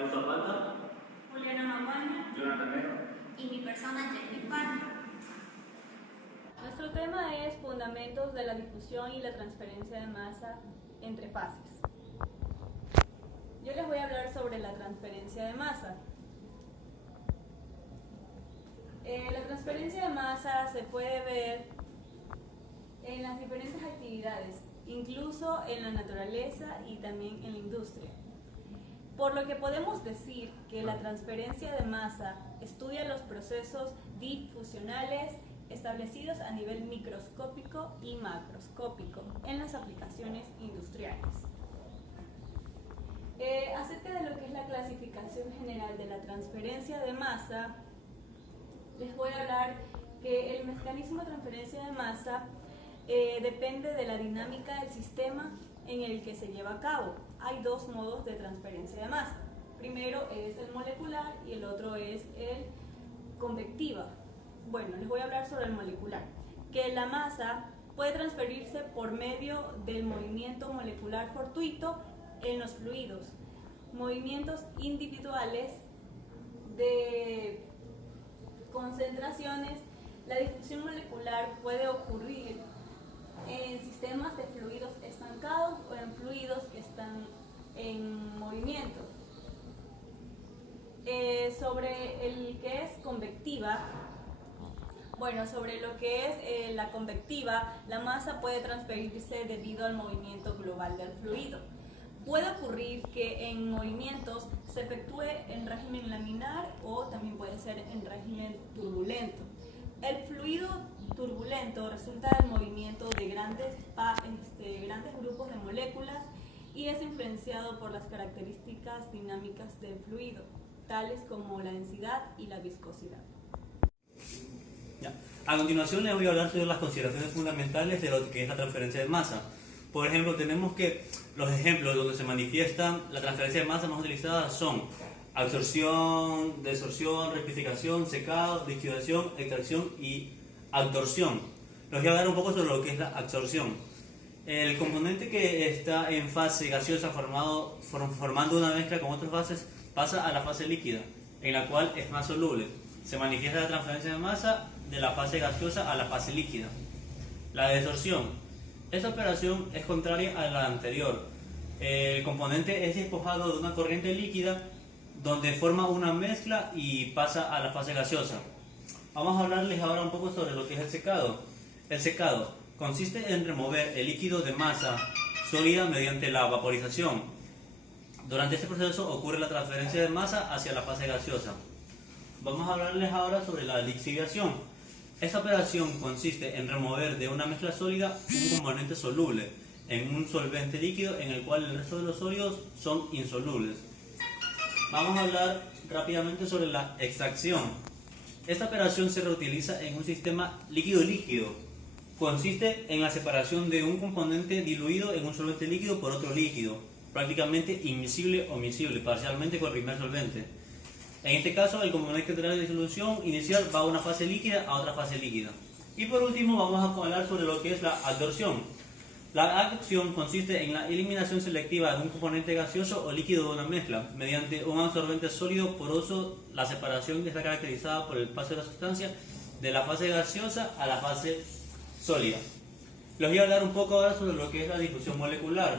Carlos Zapata, Juliana Maguaña Jonathan Mero. y mi persona Jenny Palma. Nuestro tema es fundamentos de la difusión y la transferencia de masa entre fases. Yo les voy a hablar sobre la transferencia de masa. La transferencia de masa se puede ver en las diferentes actividades, incluso en la naturaleza y también en la industria. Por lo que podemos decir que la transferencia de masa estudia los procesos difusionales establecidos a nivel microscópico y macroscópico en las aplicaciones industriales. Acerca de lo que es la clasificación general de la transferencia de masa, les voy a hablar que el mecanismo de transferencia de masa depende de la dinámica del sistema en el que se lleva a cabo. Hay dos modos de transferencia de masa. Primero es el molecular y el otro es el convectiva. Bueno, les voy a hablar sobre el molecular, que la masa puede transferirse por medio del movimiento molecular fortuito en los fluidos, movimientos individuales de concentraciones. La difusión molecular puede ocurrir en sistemas de fluidos estancados o en fluidos que están en movimiento. Sobre el que es convectiva, bueno, sobre lo que es la convectiva, la masa puede transferirse debido al movimiento global del fluido. Puede ocurrir que en movimientos se efectúe en régimen laminar o también puede ser en régimen turbulento. El fluido turbulento resulta del movimiento de grandes grupos de moléculas y es influenciado por las características dinámicas del fluido, tales como la densidad y la viscosidad. A continuación les voy a hablar sobre las consideraciones fundamentales de lo que es la transferencia de masa. Por ejemplo, tenemos que los ejemplos donde se manifiesta la transferencia de masa más utilizadas son absorción, desorción, rectificación, secado, liquidación, extracción y absorción. Les voy a hablar un poco sobre lo que es la absorción. El componente que está en fase gaseosa formando una mezcla con otras fases pasa a la fase líquida, en la cual es más soluble. Se manifiesta la transferencia de masa de la fase gaseosa a la fase líquida. La desorción. Esta operación es contraria a la anterior. El componente es despojado de una corriente líquida donde forma una mezcla y pasa a la fase gaseosa. Vamos a hablarles ahora un poco sobre lo que es el secado. El secado consiste en remover el líquido de masa sólida mediante la vaporización. Durante este proceso ocurre la transferencia de masa hacia la fase gaseosa. Vamos a hablarles ahora sobre la lixiviación. Esta operación consiste en remover de una mezcla sólida un componente soluble en un solvente líquido en el cual el resto de los sólidos son insolubles. Vamos a hablar rápidamente sobre la extracción. Esta operación se reutiliza en un sistema líquido-líquido. Consiste en la separación de un componente diluido en un solvente líquido por otro líquido, prácticamente inmiscible o miscible, parcialmente con el primer solvente. En este caso, el componente que trae la disolución inicial va a una fase líquida a otra fase líquida. Y por último, vamos a hablar sobre lo que es la adsorción. La adsorción consiste en la eliminación selectiva de un componente gaseoso o líquido de una mezcla mediante un absorbente sólido poroso. La separación está caracterizada por el paso de la sustancia de la fase gaseosa a la fase sólida. Les voy a hablar un poco ahora sobre lo que es la difusión molecular.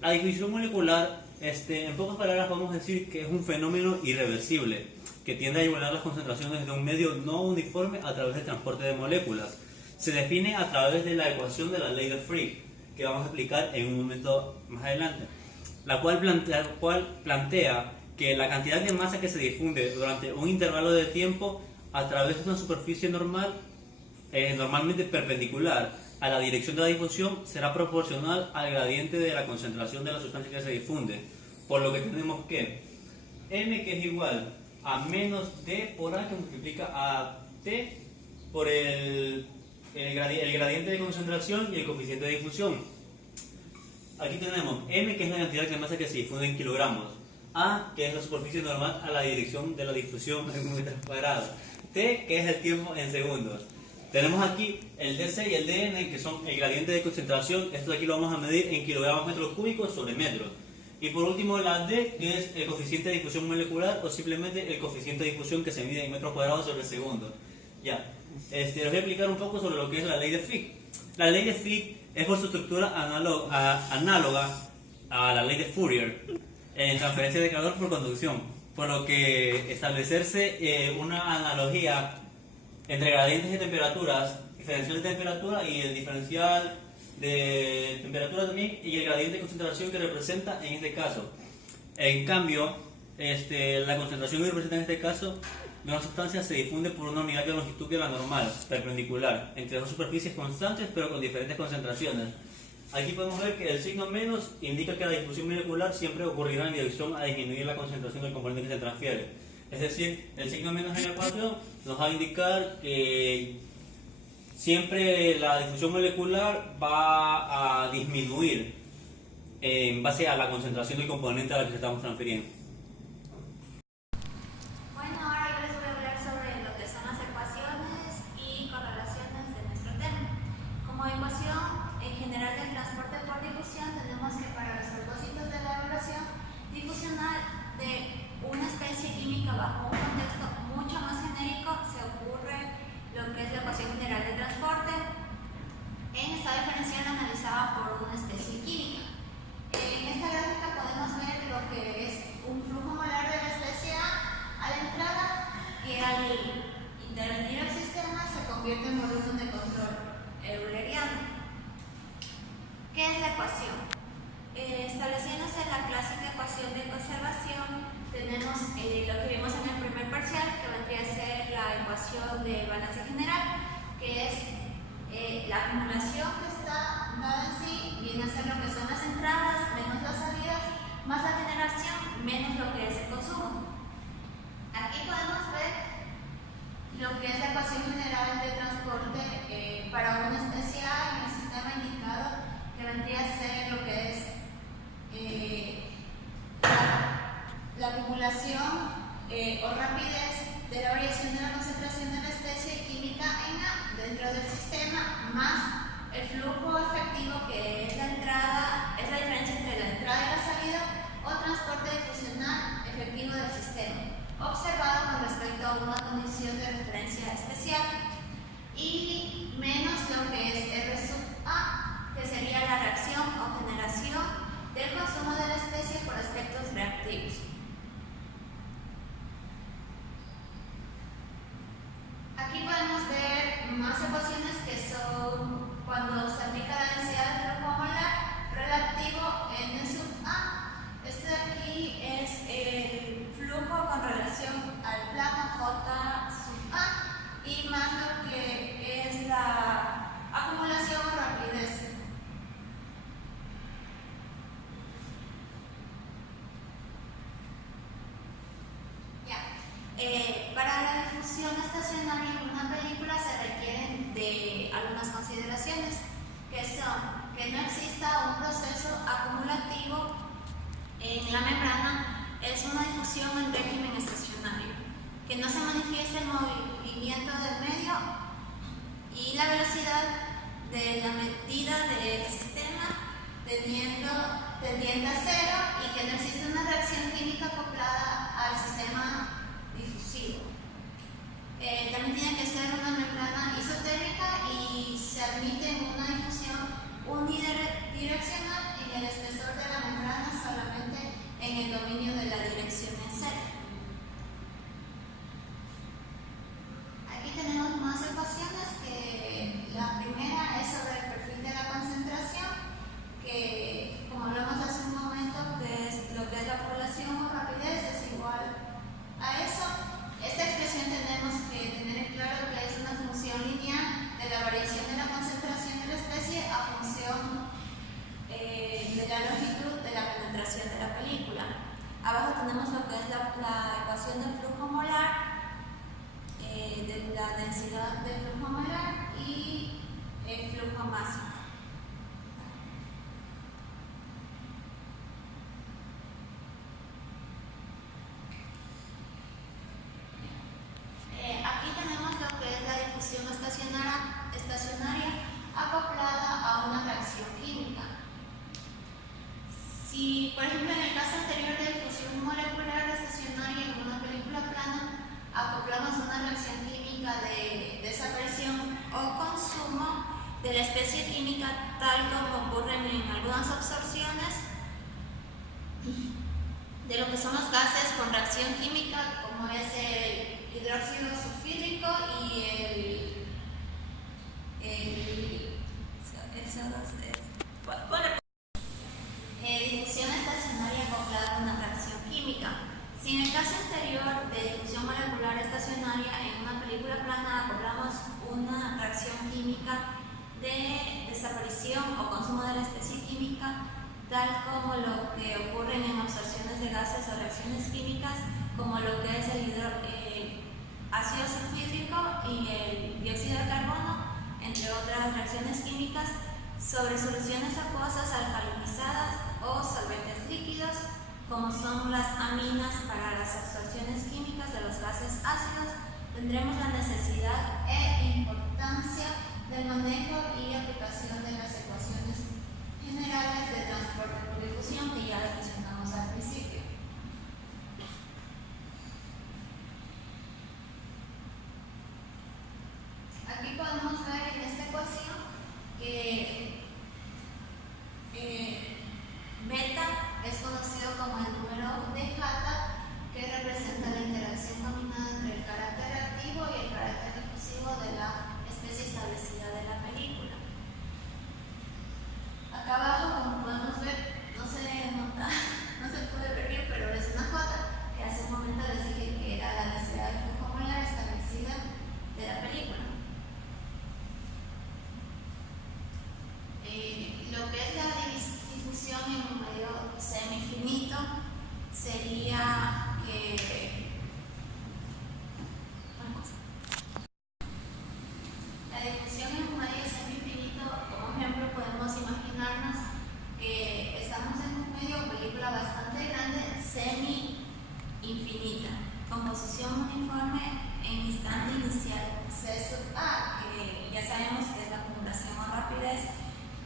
La difusión molecular, en pocas palabras, vamos a decir que es un fenómeno irreversible que tiende a igualar las concentraciones de un medio no uniforme a través del transporte de moléculas. Se define a través de la ecuación de la ley de Fick, que vamos a explicar en un momento más adelante, la cual plantea que la cantidad de masa que se difunde durante un intervalo de tiempo a través de una superficie normal, normalmente perpendicular a la dirección de la difusión, será proporcional al gradiente de la concentración de la sustancia que se difunde, por lo que tenemos que m, que es igual a menos d por a, que multiplica a t por el gradiente de concentración y el coeficiente de difusión. Aquí tenemos m, que es la cantidad de masa que se difunde en kilogramos, a, que es la superficie normal a la dirección de la difusión en metros cuadrados, t, que es el tiempo en segundos. Tenemos aquí el dc y el dn, que son el gradiente de concentración. Esto de aquí lo vamos a medir en kilogramos metros cúbicos sobre metros. Y por último la D, que es el coeficiente de difusión molecular o simplemente el coeficiente de difusión que se mide en metros cuadrados sobre segundo. Ya, les voy a explicar un poco sobre lo que es la ley de Fick. La ley de Fick es por su estructura análoga a la ley de Fourier en transferencia de calor por conducción, por lo que establecerse una analogía entre gradientes de temperaturas, diferencial de temperatura y el diferencial de temperatura también y el gradiente de concentración que representa en este caso. En cambio, la concentración que representa en este caso de una sustancia se difunde por una unidad de longitud de la normal, perpendicular, entre dos superficies constantes pero con diferentes concentraciones. Aquí podemos ver que el signo menos indica que la difusión molecular siempre ocurrirá en dirección a disminuir la concentración del componente que se transfiere. Es decir, el signo menos en el cuadro nos va a indicar que siempre la difusión molecular va a disminuir en base a la concentración del componente a la que estamos transfiriendo. Bueno, ahora yo les voy a hablar sobre lo que son las ecuaciones y correlaciones de nuestro tema. Como ecuación en general del transporte por difusión, tenemos que para los propósitos de la evaluación difusional de una especie química bajo un contexto mucho más genérico se ocurre lo que es la ecuación general de transporte en esta diferencial analizada por una especie química. En esta gráfica podemos ver lo que es un flujo molar de la especie A la entrada que al intervenir el sistema se convierte en volumen de control euleriano. ¿Qué es la ecuación? Estableciéndose la clásica ecuación de conservación, tenemos lo que vimos en el primer parcial, que vendría a ser la ecuación de balance general, que es la acumulación que está dada en sí, viene a ser lo que son las entradas menos las salidas, más la generación menos lo que es el consumo. Aquí podemos ver lo que es la ecuación general de transporte para una especie A en el sistema indicado, que vendría a ser lo que es la acumulación o rapidez de la variación de la concentración de la especie química en A dentro del sistema, más el flujo efectivo que es la entrada, es la diferencia entre la entrada y la salida o transporte difusional efectivo del sistema, observado con respecto a una condición de referencia especial, y menos lo que es R sub A, que sería la reacción o generación del consumo de la especie por aspectos reactivos. Aquí podemos ver más ecuaciones que son cuando se aplica la densidad del flujo molar relativo N sub A. Este de aquí es el flujo con relación al plano J sub A y más lo que es la acumulación o rapidez. Para la difusión estacionaria en una película se requieren de algunas consideraciones, que son que no exista un proceso acumulativo en la membrana, es una difusión en régimen estacionario, que no se manifieste el movimiento del medio y la velocidad de la medida del sistema tendiendo a cero, y que no existe una reacción química acoplada al sistema difusivo. También tiene que ser una membrana isotérmica y se admite una difusión unidireccional en el espesor de la membrana solamente en el dominio de la dirección en cero. Aquí tenemos más ecuaciones, que la primera es sobre el perfil de la concentración, que como hablamos hace un momento, que es lo que es la población o rapidez es igual a eso. Esta expresión tenemos que tener claro que es una función lineal de la variación de la concentración de la especie a función de la longitud de la penetración de la película. Abajo tenemos lo que es la ecuación del flujo molar, de la densidad del flujo molar y el flujo máximo. Aquí tenemos lo que es la difusión estacionaria acoplada a una reacción química. Si, por ejemplo, en el tal como ocurren en algunas absorciones de lo que son los gases con reacción química, como es el hidróxido sulfídrico y el CO2. Difusión estacionaria acoplada a una reacción química. Si en el caso anterior de difusión molecular estacionaria en una película plana acoplamos una reacción química de desaparición o consumo de la especie química, tal como lo que ocurre en absorciones de gases o reacciones químicas, como lo que es el ácido sulfídrico y el dióxido de carbono, entre otras reacciones químicas, sobre soluciones acuosas alcalinizadas o solventes líquidos, como son las aminas para las absorciones químicas de los gases ácidos, tendremos la necesidad e importancia del manejo y aplicación de las ecuaciones generales de transporte por difusión que ya mencionamos al principio. Aquí podemos ver en esta ecuación que beta es conocido como el número de Hata, que representa la interacción combinada entre el carácter reactivo y el carácter difusivo de la especie establecida de la película. Acá abajo, como podemos ver, no se nota, no se puede ver bien, pero es una J que hace un momento les dije que era la densidad de flujo molar establecida de la película. Lo que es la difusión en un medio semifinito sería que la difusión en un medio semifinito, como ejemplo, podemos imaginarnos que estamos en un medio o película bastante grande, semi-infinita, composición uniforme en instante inicial C sub A, que ya sabemos que es la acumulación o rapidez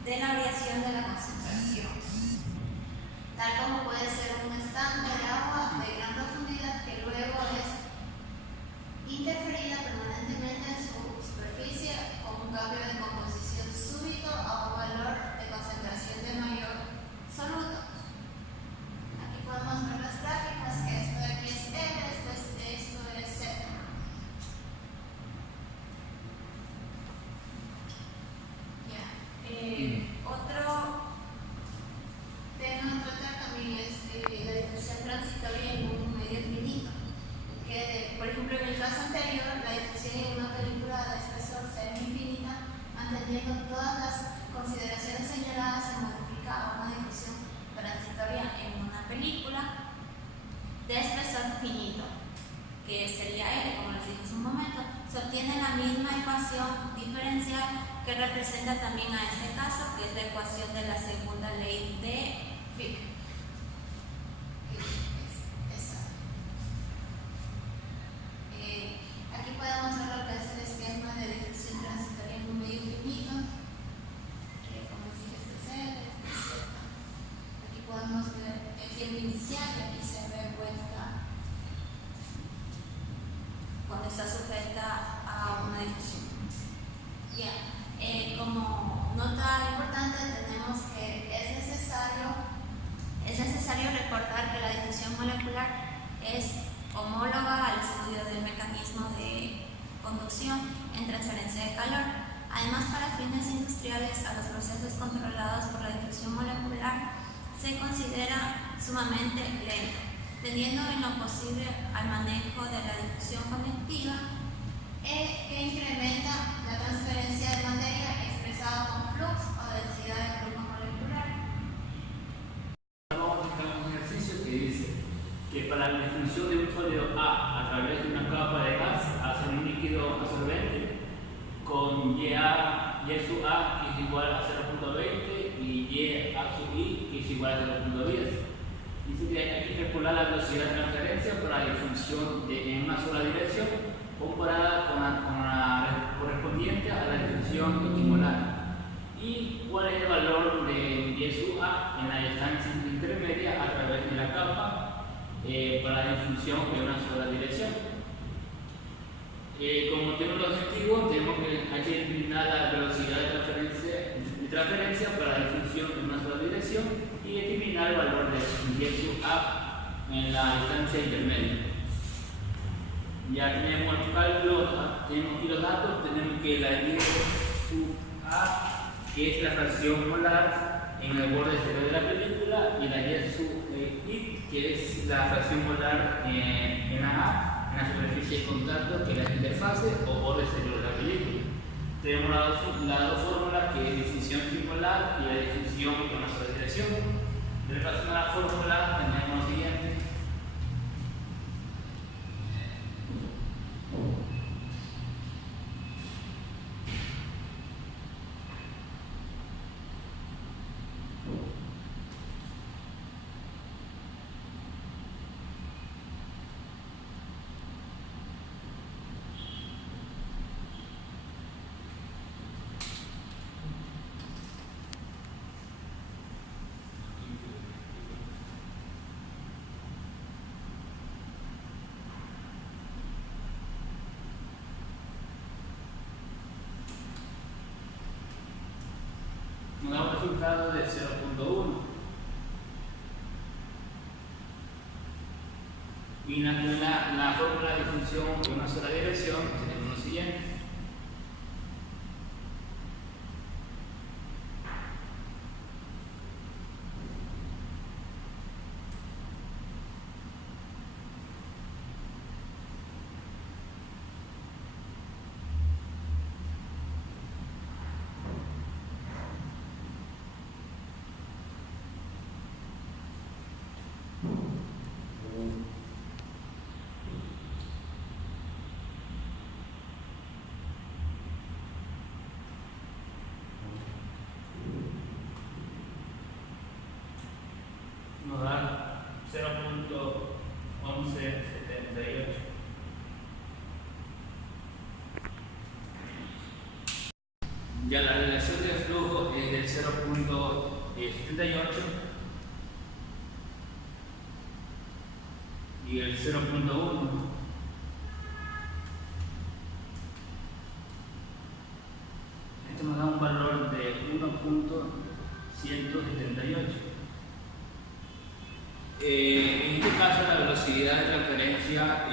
de la variación de la concentración, tal como puede ser un estanque de agua de gran profundidad que luego es interferida permanentemente en su superficie con un cambio de composición súbito a un valor de concentración de mayor soluto. Aquí podemos ver las gráficas, que esto de aquí es L, esto es Z. Otro tema a tratar también es la difusión transitoria en un medio finito, que por ejemplo en el caso anterior la difusión en una película de espesor semi-infinita, manteniendo todas las consideraciones señaladas, se modifica a una difusión transitoria en una película de espesor finito, que sería L, como les dije hace un momento. Se obtiene la misma ecuación diferencial que representa también a este caso, que es la ecuación de la segunda ley de Fick. Aquí podemos ver lo que es el esquema de difusión transitoria en un medio finito, que como les dije, este es L, este es Z. Aquí podemos ver el tiempo inicial y aquí se ve vuelta cuando está sujeta a una difusión. Bien. Como nota importante tenemos que es necesario recordar que la difusión molecular es homóloga al estudio del mecanismo de conducción en transferencia de calor. Además, para fines industriales, a los procesos controlados por la difusión molecular se considera sumamente lento, tendiendo en lo posible al manejo de la difusión convectiva que incrementa la transferencia de materia expresada con flux o densidad de flujo molecular. Vamos a buscar un ejercicio que dice que para la difusión de un sólido A través de una capa de gas hacia un líquido absorbente con Y sub A que es igual a 0.20 y Y A sub I que es igual a 0.10. Dice que hay que calcular la velocidad de transferencia para la difusión en una sola dirección comparada con la correspondiente a la difusión equimolar. ¿Y cuál es el valor de Y sub A en la distancia intermedia a través de la capa para la difusión en una sola dirección? Como tenemos el objetivo, hay que determinar la velocidad de transferencia de transferencia para la difusión en una sola dirección y eliminar el valor de y sub a en la distancia intermedia. Ya tenemos el cálculo, tenemos aquí los datos, tenemos que la y sub a, que es la fracción molar en el borde exterior de la película, y la y sub i, que es la fracción molar en la A, en la superficie de contacto, que es la interfase o borde exterior de la película. Tenemos las dos fórmulas, que es difusión tripolar y la difusión en una sola dirección. En relación a la fórmula tenemos lo siguiente. Nos da un resultado de 0.1. Y la fórmula de difusión en una sola dirección tenemos lo siguiente. Nos da 0.1178. Ya la relación de flujo es del 0.78 y el 0.1. Esto nos da un valor de 1.178. En este caso, la velocidad de transferencia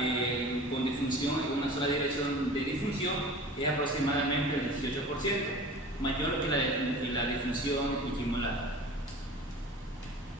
con difusión en una sola dirección de difusión es aproximadamente el 18%, mayor que la difusión equimolar.